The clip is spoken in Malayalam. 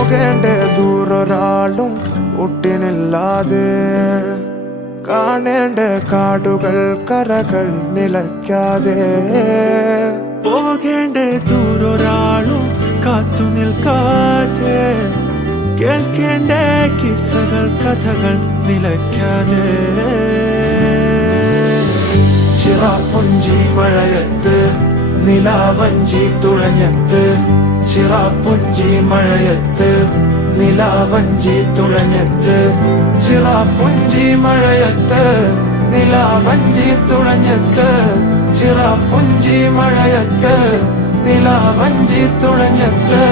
പോകേണ്ട ദൂരൊരാളും ഒട്ടിനില്ലാതെ കാണേണ്ട കാടുകൾ കരകൾ നിലയ്ക്കാതെ പോകേണ്ട ദൂരൊരാളും കാത്തു നിൽക്കാതെ കേൾക്കേണ്ട കിസ്സകൾ കഥകൾ നിലയ്ക്കാതെ ചിറാപ്പുഞ്ചി മഴയത്ത് നിലാവഞ്ചി തുഴഞ്ഞത്ത് ചിറാപ്പുഞ്ചി മഴയത്ത് നിലാവഞ്ചി തുഴഞ്ഞത്ത് ചിറാപ്പുഞ്ചി മഴയത്ത് നിലാവഞ്ചി തുഴഞ്ഞത്ത് ചിറാപ്പുഞ്ചി മഴയത്ത് നിലാവഞ്ചി തുഴഞ്ഞത്ത്